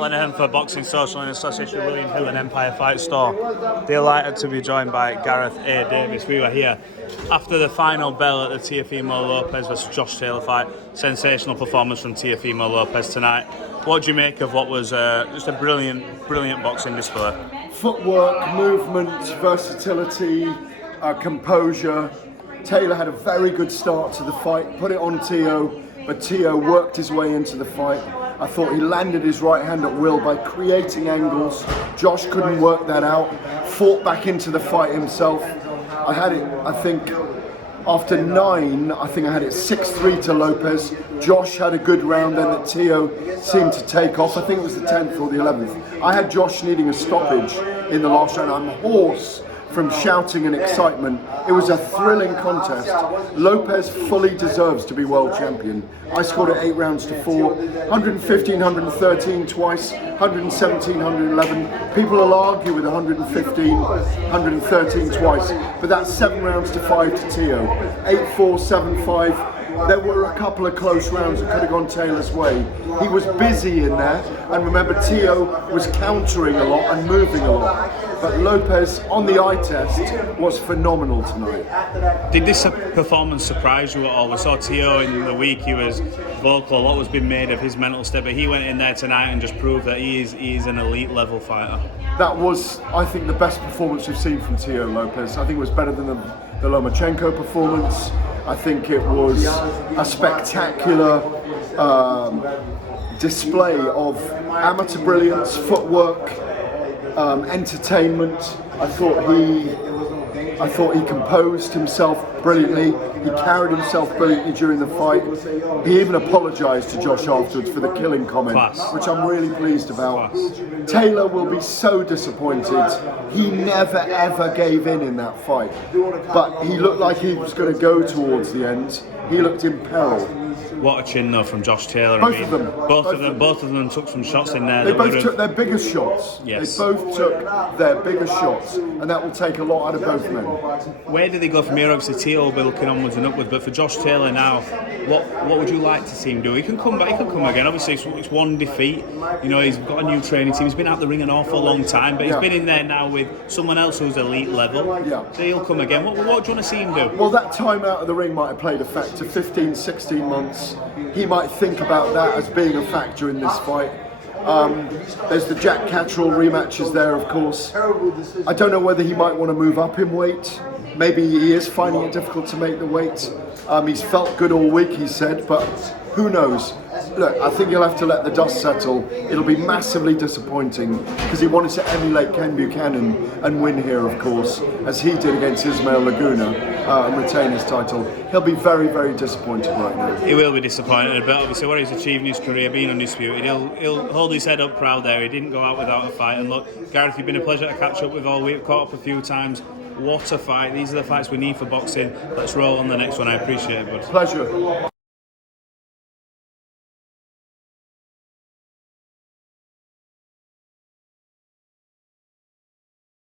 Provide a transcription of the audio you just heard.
Lenihan for Boxing Social in association with William Hill and Empire Fight Store. Delighted to be joined by Gareth A. Davies. We were here after the final bell at the Teofimo Lopez vs Josh Taylor fight. Sensational performance from Teofimo Lopez tonight. What do you make of what was just a brilliant boxing display? Footwork, movement, versatility, composure. Taylor had a very good start to the fight, put it on Teo, but Teo worked his way into the fight. I thought he landed his right hand at will by creating angles. Josh couldn't work that out, fought back into the fight himself. I had it, I think, after 9, I think I had it 6-3 to Lopez. Josh had a good round then that Teo seemed to take off. I think it was the 10th or the 11th. I had Josh needing a stoppage in the last round. I'm hoarse from shouting and excitement. It was a thrilling contest. Lopez fully deserves to be world champion. I scored it 8 rounds to 4, 115, 113 twice, 117, 111. People will argue with 115, 113 twice, but that's 7 rounds to 5 to Teo. 8-4, 7-5. There were a couple of close rounds that could have gone Taylor's way. He was busy in there, and remember Teo was countering a lot and moving a lot. But Lopez on the eye test was phenomenal tonight. Did this performance surprise you at all? We saw Teo in the week, he was vocal, a lot was being made of his mental state, but he went in there tonight and just proved that he is an elite level fighter. That was, I think, the best performance we've seen from Teo Lopez. I think it was better than the Lomachenko performance. I think it was a spectacular display of amateur brilliance, footwork, entertainment. I thought he composed himself brilliantly. He carried himself brilliantly during the fight. He even apologised to Josh afterwards for the killing comment, which I'm really pleased about. Taylor will be so disappointed. He never ever gave in that fight, but he looked like he was going to go towards the end. He looked in peril. What a chin though from Josh Taylor. Both of them. Both of them took some shots in there. They both took their biggest shots. Yes. They both took their biggest shots, and that will take a lot out of both men. Where do they go from here? Obviously Teo will be looking onwards and upwards, but for Josh Taylor now, what would you like to see him do? He can come back, he can come again. Obviously it's one defeat. You know, he's got a new training team. He's been out the ring an awful long time, but he's been in there now with someone else who's elite level. Yeah. So he'll come again. What do you want to see him do? Well, that time out of the ring might have played a factor. 15, 16 months. He might think about that as being a factor in this fight. There's the Jack Catterall rematches there, of course. I don't know whether he might want to move up in weight. Maybe he is finding it difficult to make the weight. He's felt good all week, he said, but who knows? Look, I think he'll have to let the dust settle. It'll be massively disappointing because he wanted to emulate Ken Buchanan and win here, of course, as he did against Ismael Laguna and retain his title. He'll be very, very disappointed right now. He will be disappointed, but obviously what he's achieved in his career, being undisputed, he'll hold his head up proud there. He didn't go out without a fight. And look, Gareth, you've been a pleasure to catch up with all week. Caught up a few times. What a fight. These are the fights we need for boxing. Let's roll on the next one. I appreciate it, bud. Pleasure.